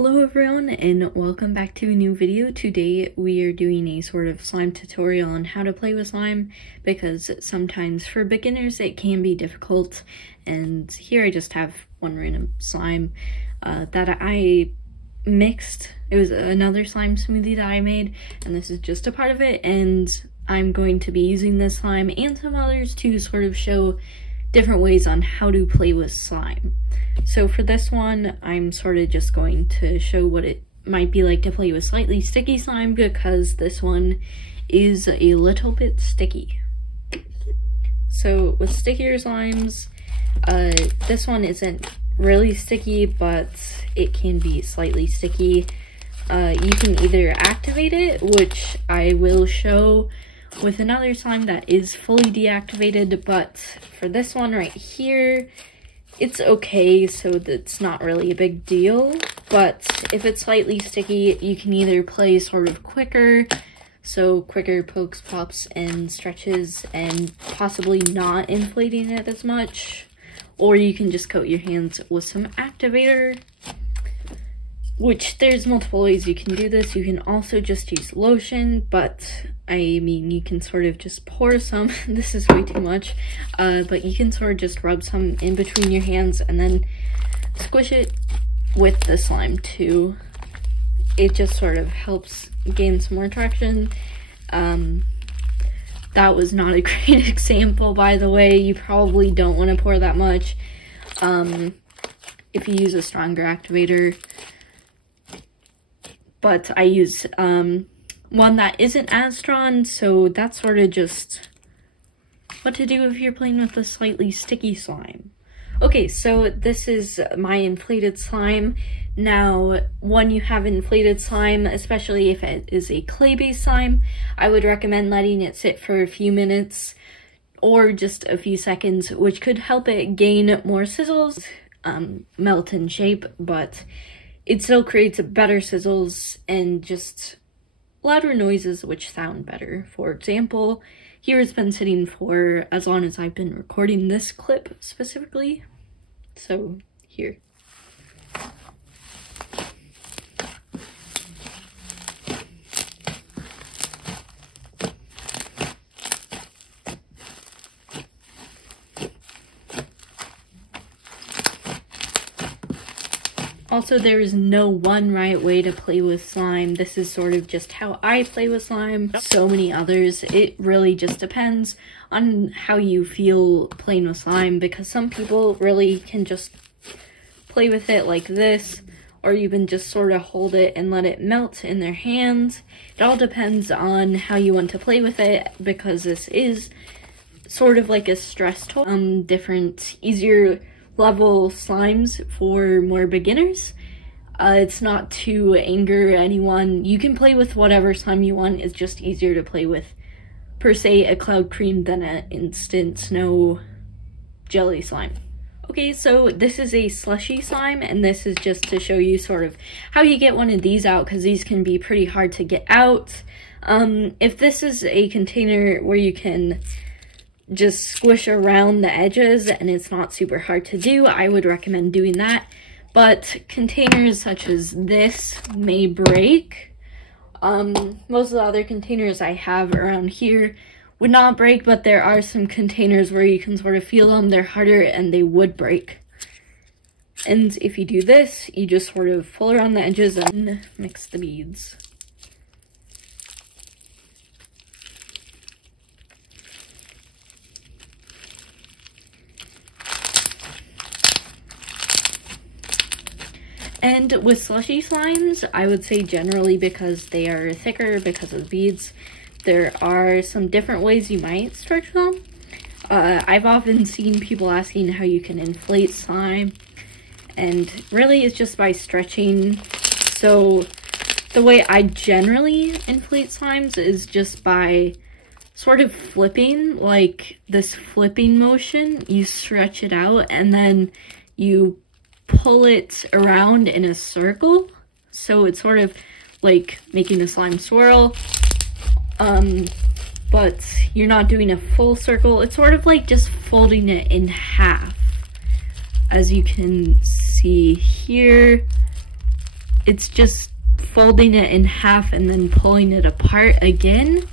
Hello everyone and welcome back to a new video. Today we are doing a sort of slime tutorial on how to play with slime because sometimes for beginners it can be difficult, and here I just have one random slime that I mixed. It was another slime smoothie that I made, and this is just a part of it, and I'm going to be using this slime and some others to sort of show different ways on how to play with slime. So for this one, I'm sort of just going to show what it might be like to play with slightly sticky slime because this one is a little bit sticky. So with stickier slimes, this one isn't really sticky, but it can be slightly sticky. You can either activate it, which I will show with another slime that is fully deactivated, but for this one right here, it's okay, so that's not really a big deal. But if it's slightly sticky, you can either play sort of quicker, so quicker pokes, pops, and stretches, and possibly not inflating it as much, or you can just coat your hands with some activator, which there's multiple ways you can do this. You can also just use lotion, but I mean, you can sort of just pour some, this is way too much, but you can sort of just rub some in between your hands and then squish it with the slime too. It just sort of helps gain some more traction. That was not a great example, by the way. You probably don't want to pour that much if you use a stronger activator. But I use one that isn't as strong, so that's sort of just what to do if you're playing with a slightly sticky slime. Okay, so this is my inflated slime. Now, when you have inflated slime, especially if it is a clay-based slime, I would recommend letting it sit for a few minutes or just a few seconds, which could help it gain more sizzles, melt in shape, but it still creates better sizzles and just louder noises which sound better. For example, here it's been sitting for as long as I've been recording this clip specifically. So here. Also, there is no one right way to play with slime. This is sort of just how I play with slime. So many others. It really just depends on how you feel playing with slime, because some people really can just play with it like this, or even just sort of hold it and let it melt in their hands. It all depends on how you want to play with it, because this is sort of like a stress tool. Different, easier level slimes for more beginners. It's not to anger anyone. You can play with whatever slime you want. It's just easier to play with, per se, a cloud cream than an instant snow jelly slime. Okay, so this is a slushy slime, and this is just to show you sort of how you get one of these out, because these can be pretty hard to get out. If this is a container where you can just squish around the edges and it's not super hard to do, I would recommend doing that. But containers such as this may break. Most of the other containers I have around here would not break, but there are some containers where you can sort of feel them, they're harder and they would break. And if you do this, you just sort of pull around the edges and mix the beads. And with slushy slimes, I would say generally, because they are thicker because of the beads, there are some different ways you might stretch them. I've often seen people asking how you can inflate slime, and really it's just by stretching. So the way I generally inflate slimes is just by sort of flipping, like this flipping motion. You stretch it out and then you pull it around in a circle, so it's sort of like making a slime swirl, but you're not doing a full circle. It's sort of like just folding it in half. As you can see here, it's just folding it in half and then pulling it apart again.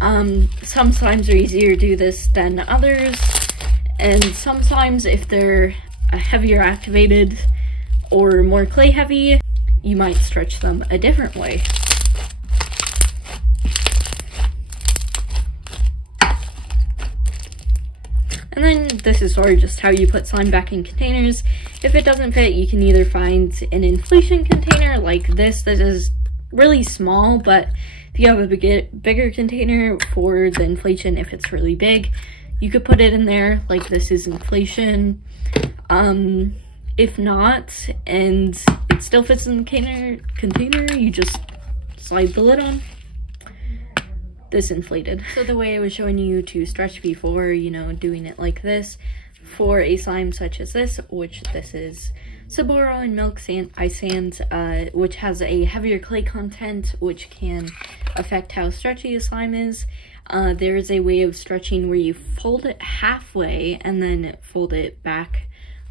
Some slimes are easier to do this than others, and sometimes if they're heavier activated or more clay heavy, you might stretch them a different way. And then this is sort of just how you put slime back in containers. If it doesn't fit, you can either find an inflation container like this. This is really small, but if you have a bigger container for the inflation, if it's really big, you could put it in there. Like this is inflation. If not, and it still fits in the container, you just slide the lid on. This inflated. So the way I was showing you to stretch before, you know, doing it like this, for a slime such as this, which this is Saboro and Milk Ice Sand, which has a heavier clay content, which can affect how stretchy a slime is. There is a way of stretching where you fold it halfway and then fold it back.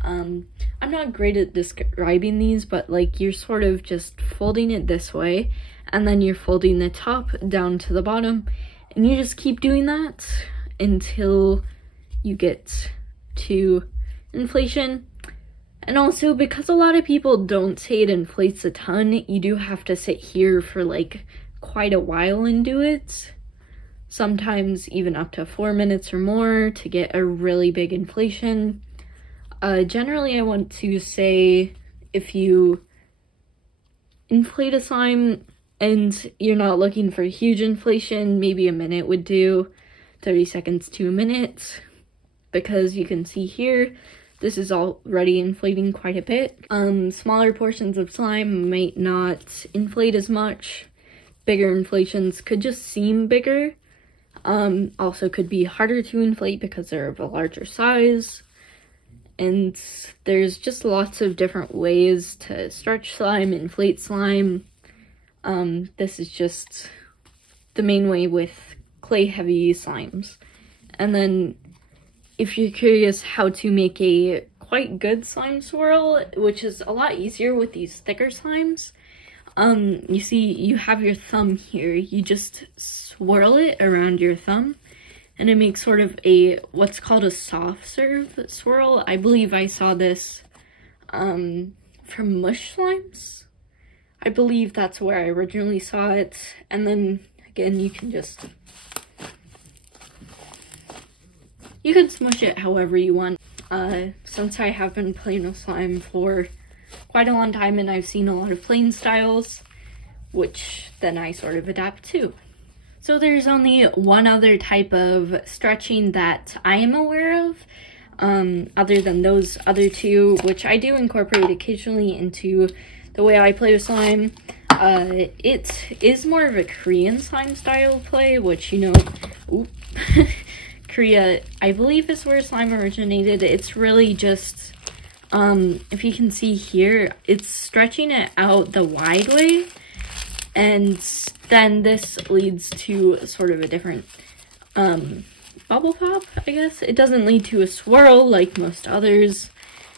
I'm not great at describing these, but like you're sort of just folding it this way, and then you're folding the top down to the bottom, and you just keep doing that until you get to inflation. And also, because a lot of people don't say it inflates a ton, you do have to sit here for like quite a while and do it. Sometimes even up to 4 minutes or more to get a really big inflation. Generally, I want to say if you inflate a slime and you're not looking for huge inflation, maybe a minute would do, 30 seconds to a minute, because you can see here, this is already inflating quite a bit. Smaller portions of slime might not inflate as much. Bigger inflations could just seem bigger. Also could be harder to inflate because they're of a larger size. And there's just lots of different ways to stretch slime, inflate slime. This is just the main way with clay heavy slimes. And then if you're curious how to make a quite good slime swirl, which is a lot easier with these thicker slimes, you see you have your thumb here. You just swirl it around your thumb, and it makes sort of a what's called a soft serve swirl. I believe I saw this from mush slimes. I believe that's where I originally saw it. And then again, you can smush it however you want. Since I have been playing with slime for quite a long time and I've seen a lot of plain styles, which then I sort of adapt to. So there's only one other type of stretching that I am aware of, other than those other two, which I do incorporate occasionally into the way I play with slime. It is more of a Korean slime style of play, which, you know, Korea, I believe, is where slime originated. It's really just, if you can see here, it's stretching it out the wide way, and then this leads to sort of a different bubble pop, I guess. It doesn't lead to a swirl like most others.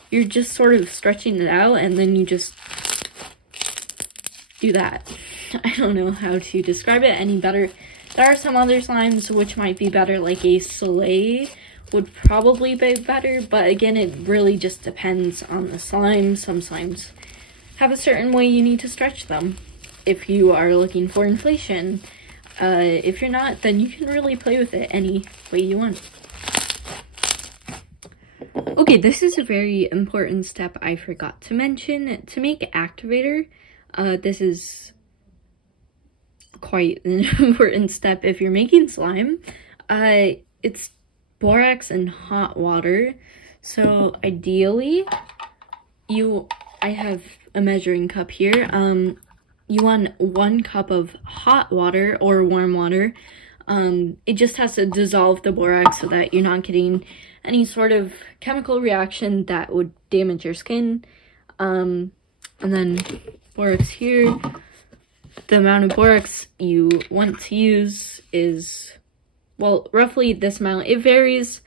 You're just sort of stretching it out, and then you just do that. I don't know how to describe it any better. There are some other slimes which might be better, like a Soleil would probably be better, but again, it really just depends on the slime. Some slimes have a certain way you need to stretch them if you are looking for inflation. If you're not, then you can really play with it any way you want. Okay, this is a very important step I forgot to mention. To make activator, this is quite an important step if you're making slime. It's borax and hot water. So ideally, I have a measuring cup here. You want 1 cup of hot water or warm water. It just has to dissolve the borax so that you're not getting any sort of chemical reaction that would damage your skin. And then borax here. The amount of borax you want to use is, well, roughly this amount. It varies.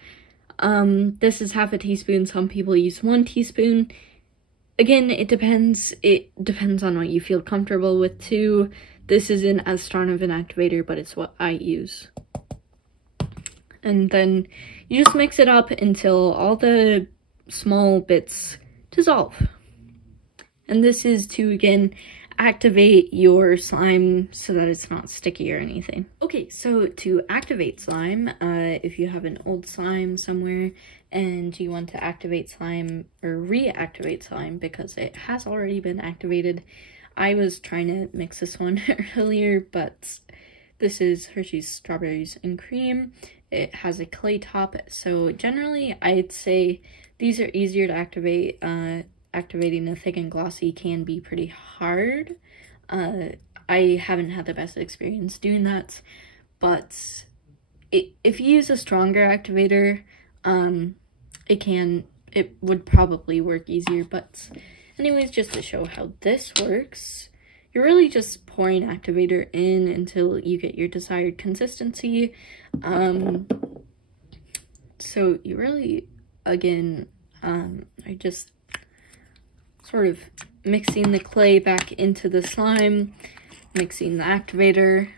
This is half a teaspoon. Some people use 1 teaspoon. Again, it depends on what you feel comfortable with too. This isn't as strong of an activator, but it's what I use. And then you just mix it up until all the small bits dissolve. And this is to, again, activate your slime so that it's not sticky or anything. Okay, so to activate slime, if you have an old slime somewhere and you want to activate slime or reactivate slime because it has already been activated, I was trying to mix this one earlier, but this is Hershey's Strawberries and Cream. It has a clay top, so generally I'd say these are easier to activate. Activating a thick and glossy can be pretty hard. I haven't had the best experience doing that, but if you use a stronger activator, it would probably work easier. But anyways, just to show how this works, you're really just pouring activator in until you get your desired consistency. So you really, again, I just sort of mixing the clay back into the slime, mixing the activator.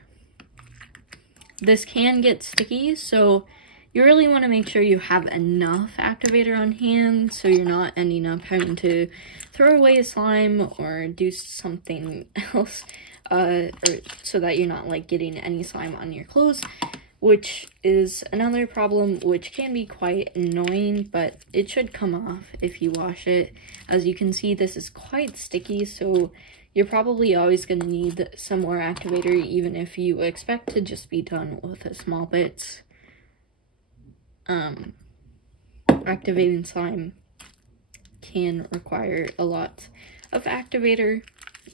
This can get sticky, so you really want to make sure you have enough activator on hand so you're not ending up having to throw away a slime or do something else, or so that you're not like getting any slime on your clothes, which is another problem which can be quite annoying, but it should come off if you wash it. As you can see, this is quite sticky, so you're probably always going to need some more activator even if you expect to just be done with a small bit. Activating slime can require a lot of activator,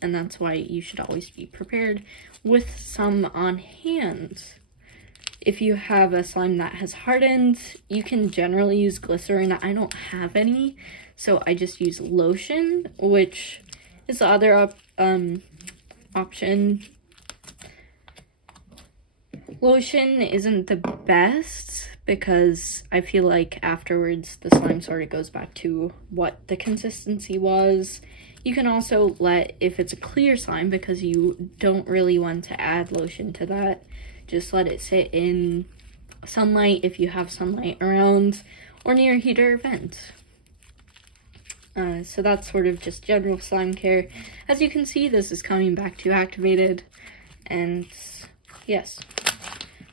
and that's why you should always be prepared with some on hand. If you have a slime that has hardened, you can generally use glycerin. I don't have any, so I just use lotion, which is the other option. Lotion isn't the best because I feel like afterwards the slime sort of goes back to what the consistency was. You can also if it's a clear slime, because you don't really want to add lotion to that, just let it sit in sunlight if you have sunlight around or near a heater or vent. So that's sort of just general slime care. As you can see, this is coming back to activated, and yes.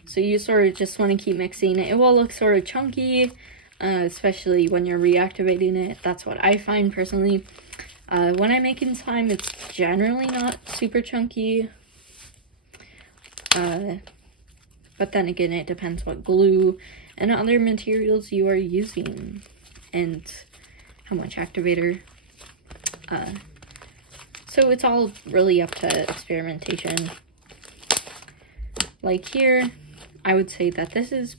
So you sort of just want to keep mixing it. It will look sort of chunky, especially when you're reactivating it. That's what I find personally. When I'm making slime, it's generally not super chunky. But then again, it depends what glue and other materials you are using and how much activator. So it's all really up to experimentation. Like here, I would say that this is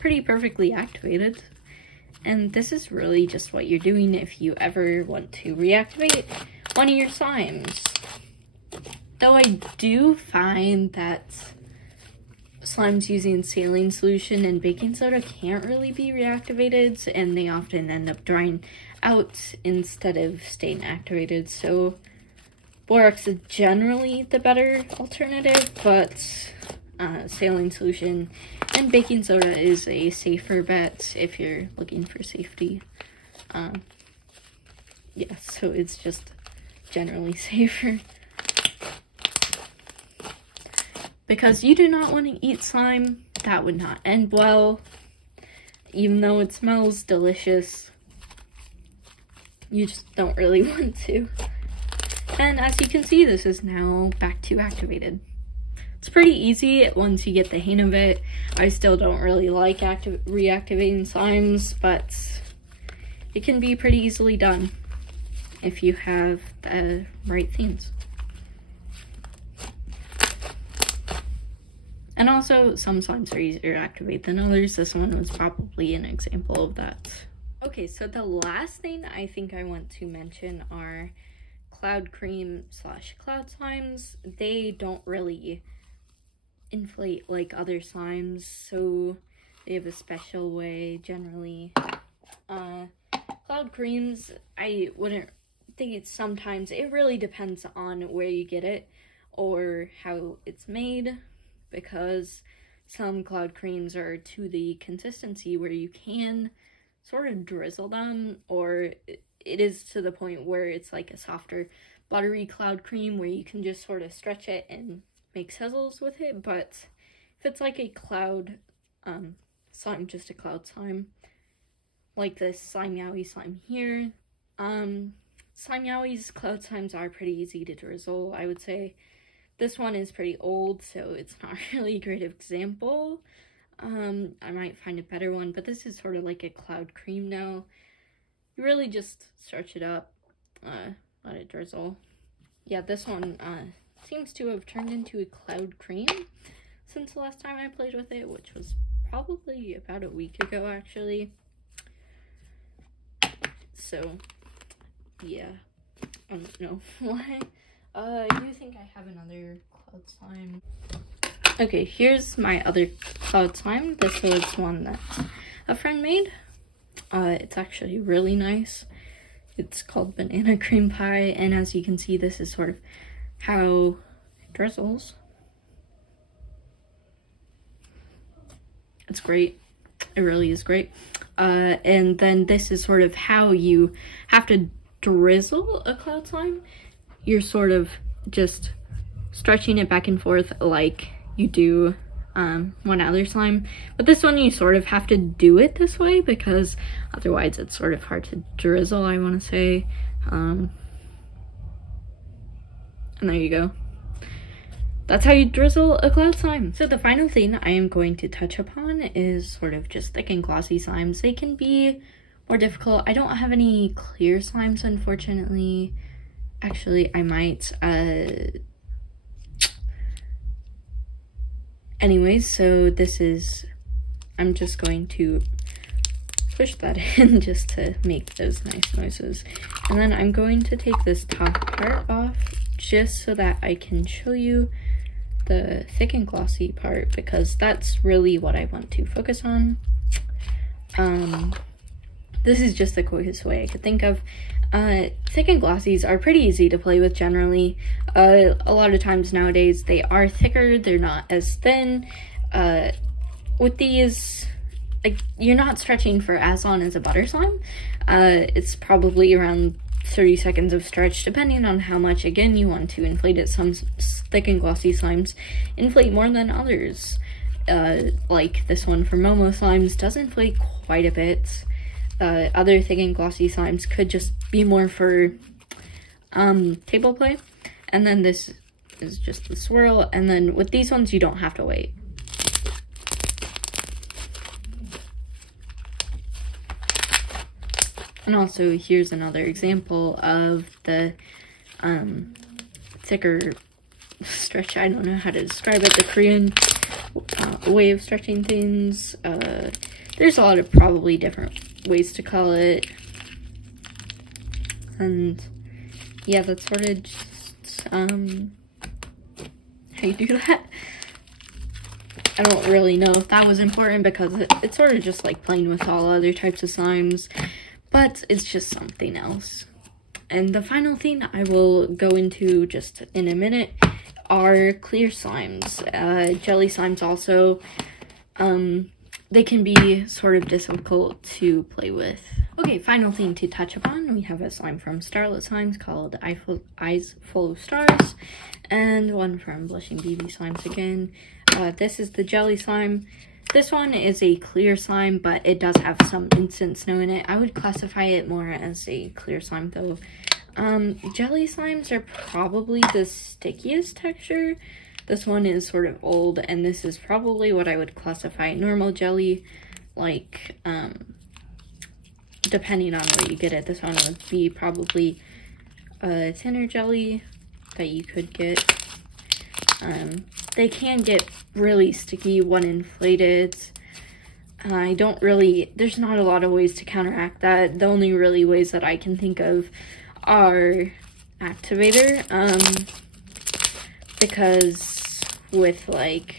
pretty perfectly activated. And this is really just what you're doing if you ever want to reactivate one of your slimes. Though I do find that slimes using saline solution and baking soda can't really be reactivated, and they often end up drying out instead of staying activated. So borax is generally the better alternative, but saline solution and baking soda is a safer bet if you're looking for safety. Yeah, so it's just generally safer. Because you do not want to eat slime. That would not end well. Even though it smells delicious, you just don't really want to. And as you can see, this is now back to activated. It's pretty easy once you get the hang of it. I still don't really like reactivating slimes, but it can be pretty easily done if you have the right things. And also, some slimes are easier to activate than others. This one was probably an example of that. Okay, so the last thing I think I want to mention are cloud cream / cloud slimes. They don't really inflate like other slimes, so they have a special way generally. Cloud creams, I wouldn't sometimes, it really depends on where you get it or how it's made, because some cloud creams are to the consistency where you can sort of drizzle them, or it is to the point where it's like a softer buttery cloud cream where you can just sort of stretch it and make sizzles with it. But if it's like a cloud slime, just a cloud slime, like this Slime Yowie slime here, Slime Yowie's cloud slimes are pretty easy to drizzle, I would say. This one is pretty old, so it's not really a great example. I might find a better one, but this is sort of like a cloud cream now. You really just stretch it up, let it drizzle. Yeah, this one seems to have turned into a cloud cream since the last time I played with it, which was probably about a week ago, actually. So, yeah, I don't know why. I do think I have another cloud slime. Okay, here's my other cloud slime. This was one that a friend made. It's actually really nice. It's called Banana Cream Pie, and as you can see, this is sort of how it drizzles. It's great. It really is great. And then this is sort of how you have to drizzle a cloud slime. You're sort of just stretching it back and forth like you do one other slime. But this one you sort of have to do it this way because otherwise it's sort of hard to drizzle, I want to say. And there you go. That's how you drizzle a cloud slime. So the final thing I am going to touch upon is sort of just thick and glossy slimes. They can be more difficult. I don't have any clear slimes, unfortunately. Actually, I might. Anyways, so this is, I'm just going to push that in just to make those nice noises. And then I'm going to take this top part off just so that I can show you the thick and glossy part, because that's really what I want to focus on. This is just the quickest way I could think of. Thick and glossies are pretty easy to play with generally. A lot of times nowadays they are thicker, they're not as thin. With these, like, you're not stretching for as long as a butter slime. It's probably around 30 seconds of stretch, depending on how much, again, you want to inflate it. Some thick and glossy slimes inflate more than others. Like this one for Momo Slimes does inflate quite a bit. Other thick and glossy slimes could just be more for table play. And then this is just the swirl, and then with these ones you don't have to wait. And also here's another example of the thicker stretch. I don't know how to describe it, the Korean way of stretching things. There's a lot of probably different ways to call it. And yeah, that's sort of just how you do that. I don't really know if that was important because it's sort of just like playing with all other types of slimes, but it's just something else. And the final thing I will go into just in a minute are clear slimes. Jelly slimes also, they can be sort of difficult to play with. Okay, final thing to touch upon, we have a slime from Starlit Slimes called Eyes Full of Stars, and one from Blushing BB Slimes again. This is the jelly slime. This one is a clear slime, but it does have some instant snow in it. I would classify it more as a clear slime though. Jelly slimes are probably the stickiest texture. This one is sort of old, and this is probably what I would classify normal jelly, like, depending on where you get it. This one would be probably a thinner jelly that you could get. They can get really sticky when inflated. There's not a lot of ways to counteract that. The only really ways that I can think of are activator, because with like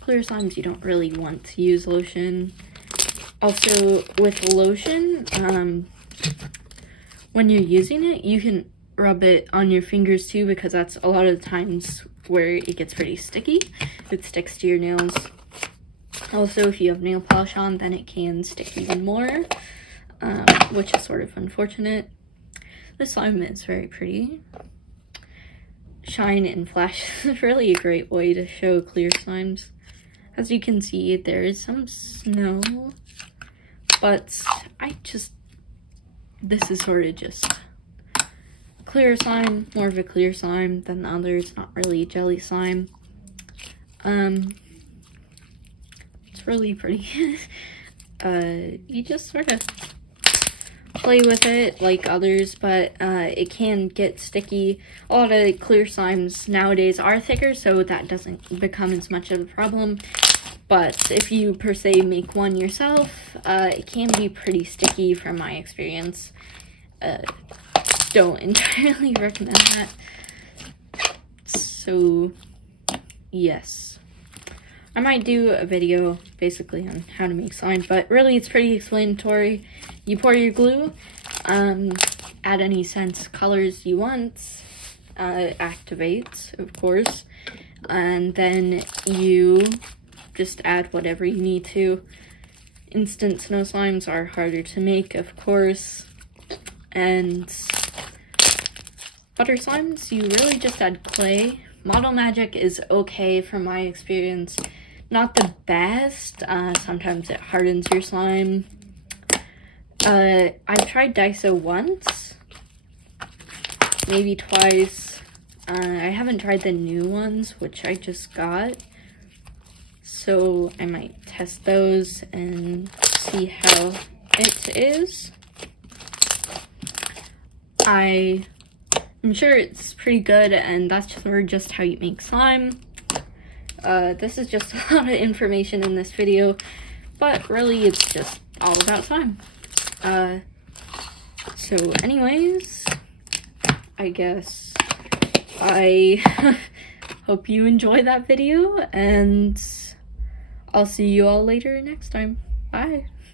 clear slimes you don't really want to use lotion. Also with lotion, when you're using it, you can rub it on your fingers too, because that's a lot of the times where it gets pretty sticky. It sticks to your nails. Also, if you have nail polish on, then it can stick even more, which is sort of unfortunate. This slime is very pretty. Shine and flash is really a great way to show clear slimes. As you can see, there is some snow, but this is sort of just clear slime, more of a clear slime than the other. It's not really jelly slime. It's really pretty. You just sort of play with it like others, but it can get sticky. A lot of clear slimes nowadays are thicker, so that doesn't become as much of a problem. But if you per se make one yourself, it can be pretty sticky from my experience. Don't entirely recommend that. So yes, I might do a video basically on how to make slime, but really it's pretty explanatory. You pour your glue, add any scents, colors you want, activate, of course, and then you just add whatever you need to. Instant snow slimes are harder to make, of course, and butter slimes, you really just add clay. Model Magic is okay from my experience. Not the best. Sometimes it hardens your slime. I've tried Daiso once, maybe twice. I haven't tried the new ones, which I just got. So I might test those and see how it is. I'm sure it's pretty good, and that's just how you make slime. This is just a lot of information in this video, but really it's just all about slime. So anyways, I guess I hope you enjoy that video, and I'll see you all later next time. Bye!